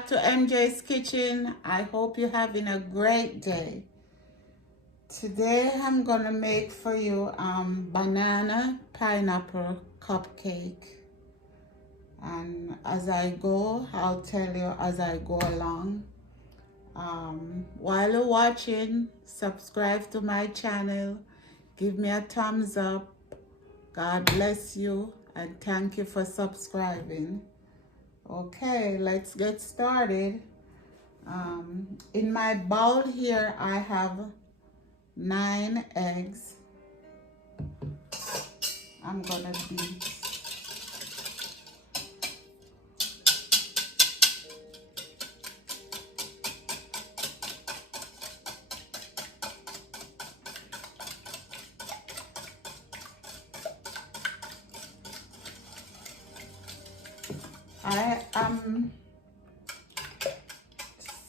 back to MJ's Kitchen. I hope you're having a great day. Today I'm gonna make for you banana pineapple cupcake. And as I go, I'll tell you as I go along. While you're watching, subscribe to my channel. Give me a thumbs up. God bless you and thank you for subscribing. Okay, let's get started. In my bowl here, I have 9 eggs. I'm gonna beat. I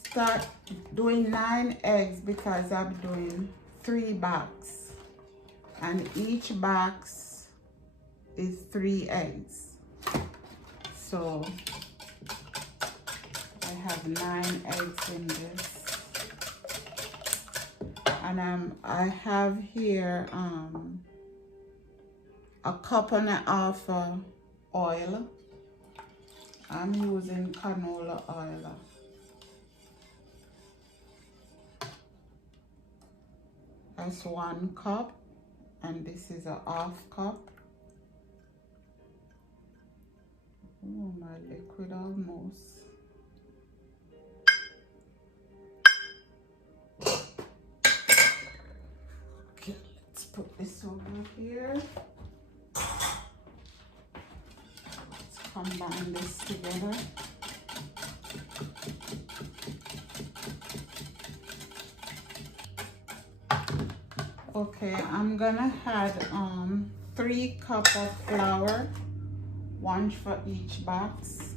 start doing 9 eggs because I'm doing 3 boxes, and each box is 3 eggs. So I have 9 eggs in this, and I have here a cup and a half oil. I'm using canola oil. That's 1 cup, and this is a half cup. Oh, my liquid almost. Okay, let's put this over here. Combine this together. Okay, I'm gonna add 3 cups of flour, 1 for each box.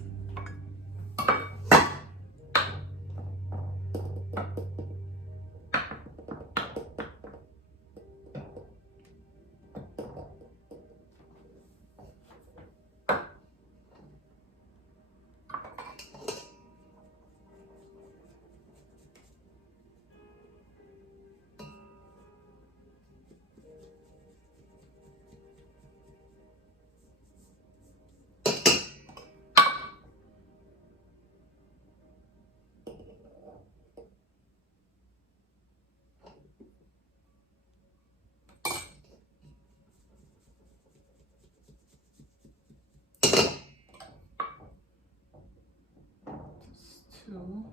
Two,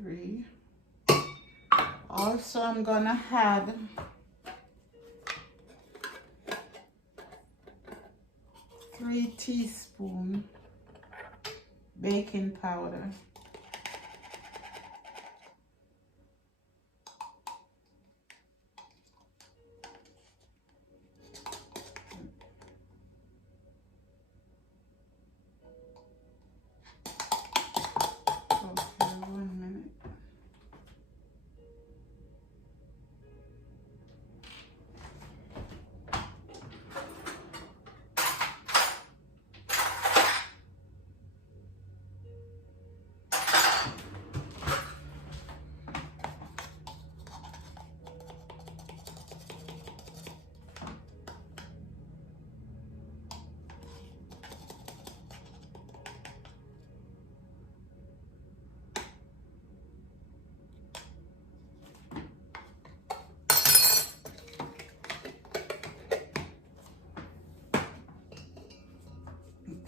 3. Also, I'm gonna add 3 teaspoons baking powder.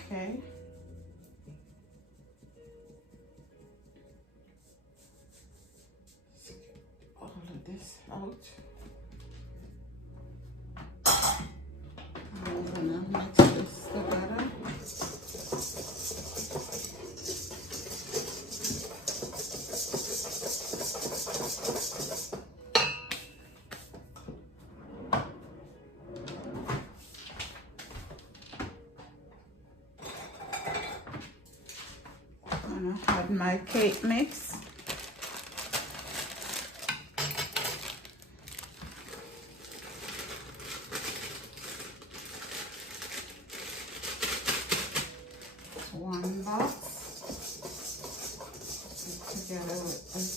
Okay. Let's get all of this out. I'm gonna mix this together. I'm gonna add my cake mix. One cups together with this.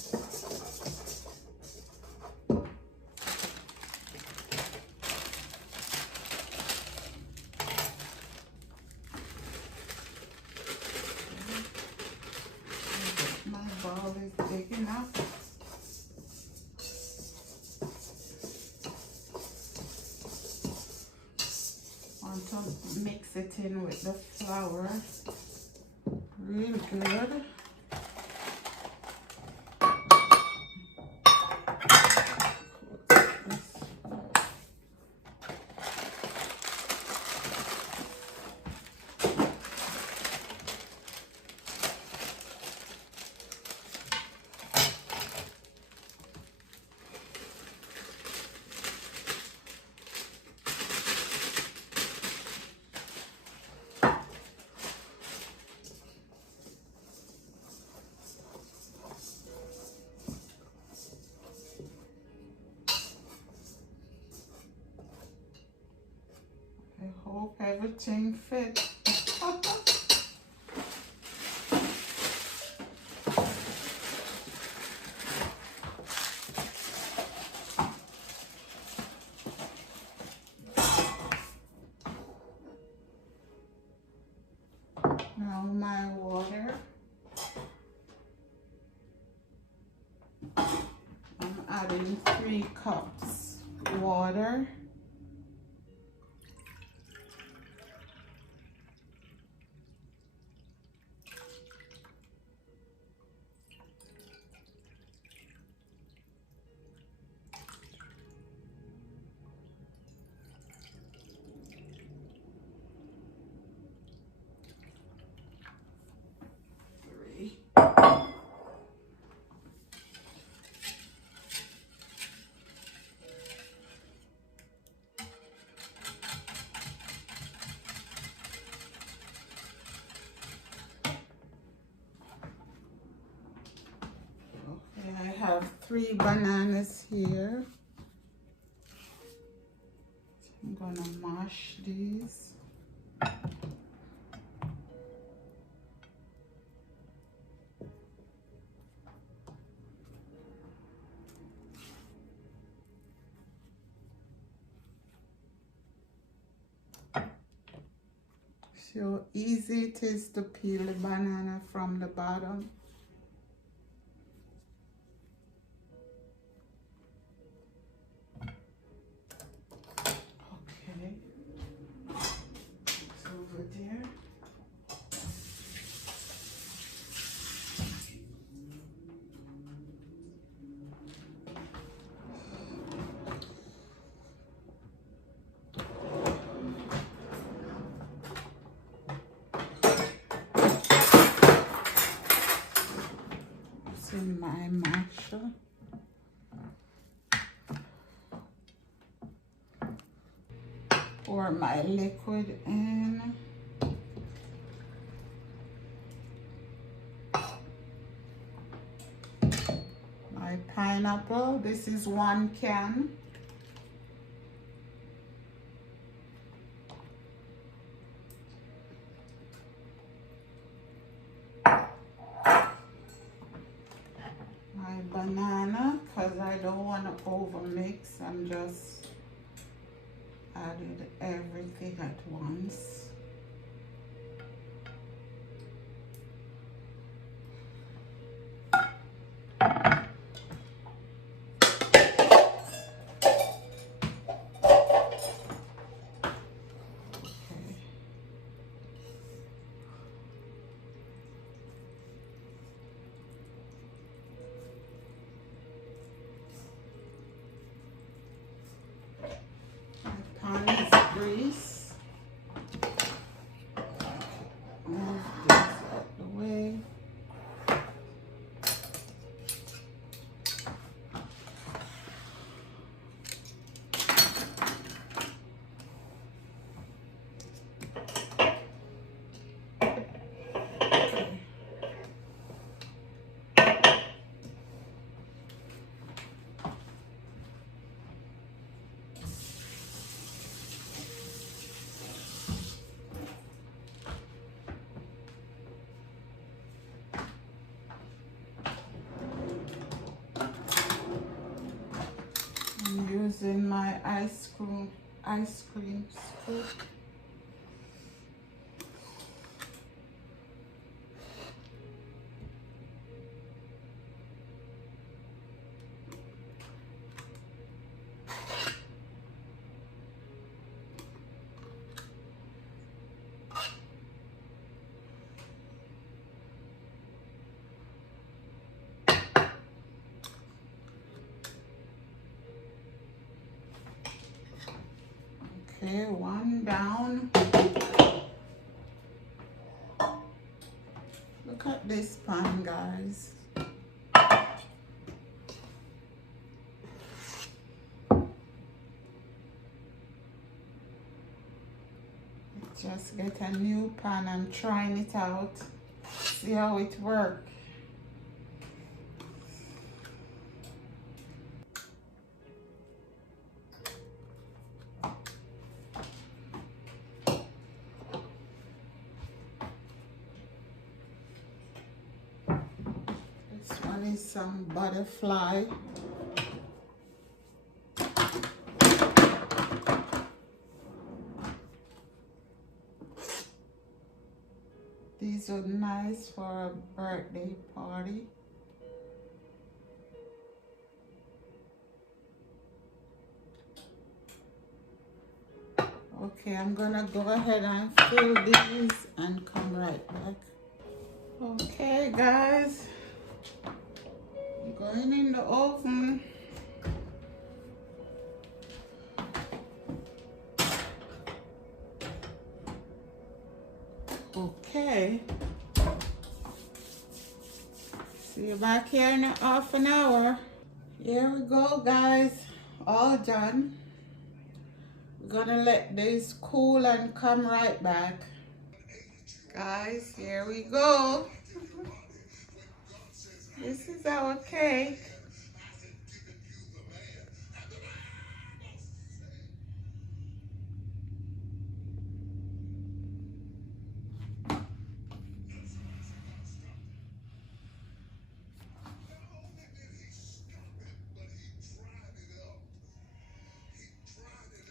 My bowl is big enough. Want to mix it in with the flour real good. I hope everything fits. Now my water. I'm adding 3 cups water. I have 3 bananas here. I'm gonna mash these. See how easy it is to peel the banana from the bottom. Okay, it's over there. It's in my masher. Pour my liquid in. My pineapple, this is 1 can. My banana, because I don't want to over mix, I'm just added everything at once. Pan is grease. using my ice cream scoop. Okay, one down. Look at this pan, guys. Just get a new pan. I'm trying it out. See how it works. This one is some butterfly. These are nice for a birthday party. Okay, I'm gonna go ahead and fill these and come right back. Okay, guys, I'm going in the oven. Okay. See you back here in half an hour. Here we go, guys. All done. We're gonna let this cool and come right back. Guys, here we go. This is our cake.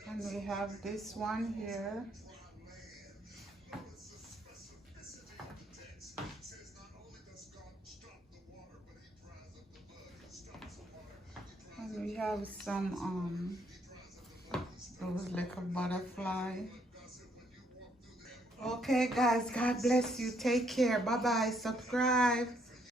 And we have this one here. And we have some those little butterfly. Okay, guys, God bless you. Take care. Bye-bye. Subscribe.